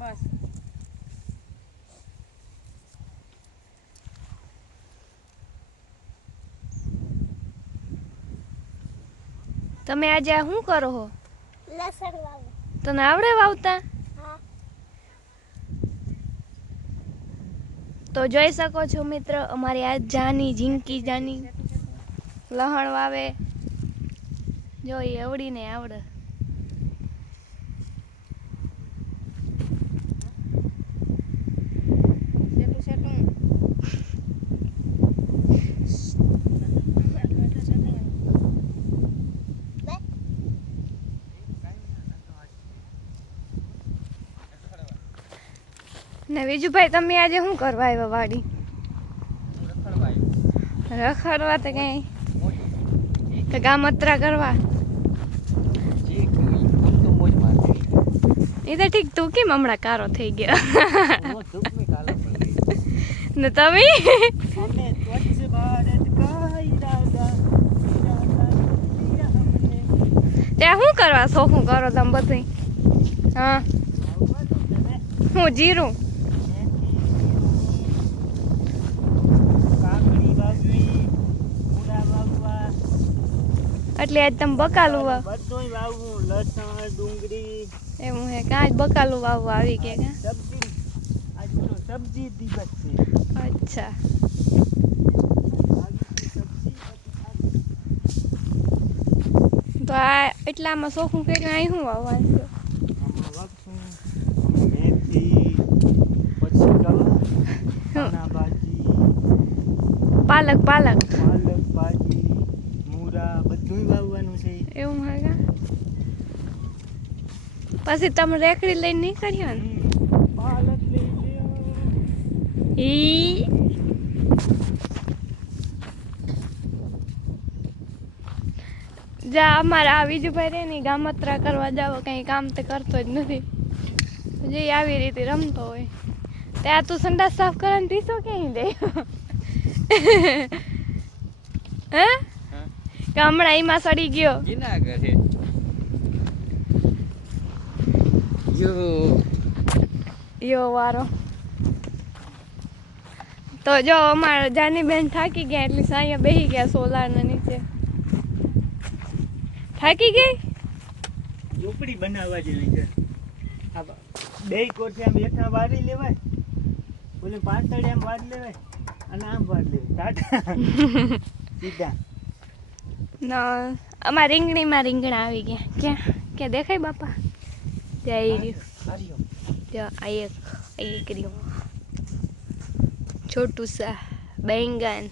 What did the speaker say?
બસ તમે આજે આ શું કરો છો? લસણ વાવું. તને આવડે વાવતા? હા. તો જોઈ શકો છો મિત્ર, અમારી આ જાની ઝીંકી જાની લહણ વાવે. જો એ આવડીને આવડે. ને વિજુભાઈ, તમે આજે શું કરવા આવ્યા વાડી? રખડવા તો કઈ કે ગામત્રા કરવા? એ તો ઠીક, તું કેમ હમણાં કારો થઈ ગયો? ને તમે ત્યાં શું કરવા શોખું કરો તમે બધું? હા, હું જીરું એટલે આજ તમે બકાલું બધુંય વાવવું, લસણ, ડુંગળી. એવું હે કાંઈ બકાલું વાવવા આવી ગયા કા? સબ્જી આજ બધો સબ્જી દિવસ છે. અચ્છા. તો આ એટલામાં શોખું કર્યું, અહીં શું વાવવાનું છે? આમાં વાવશું મેથી, પછી ધાણા ભાજી, પાલક પાલક ભાજી, મૂળા બધુંય વાવવાનું છે. એવું હે કા? પછી તમે રેકડી લઈને નીકળ્યો ને? પાલક લઈ લ્યો. ઈ જા અમારા આ વિજુભાઈ રે ને ગામત્રા કરવા જાવ, કઈ કામ તો કરતો જ નથી. જે આવી રીતે રમતો હોય ત્યાં તું સંડાસ સાફ કરવાનો પીસો ક્યાંય દે? હે કે હમણાં એમાં સડી ગયો? યો વારો. તો જો અમારા જાની બેન થાકી ગયા એટલે સાયા બેસી ગયા સોલાર ના નીચે. થાકી ગઈ? ઝૂંપડી બનાવવા જેવી છે. આ બે કોઠી આમ હેઠા વાળી લેવાય, ઓલી પાતળી આમ વાળી લેવાય અને આમ વાળી લેવાય. સીધા ના અમારા રીંગણીમાં રીંગણા આવી ગયા. ક્યાં ક્યાં દેખાય બાપા? ત્યાં રહ્યું, ત્યાં આ એક રહ્યું છોટું સા બેંગન.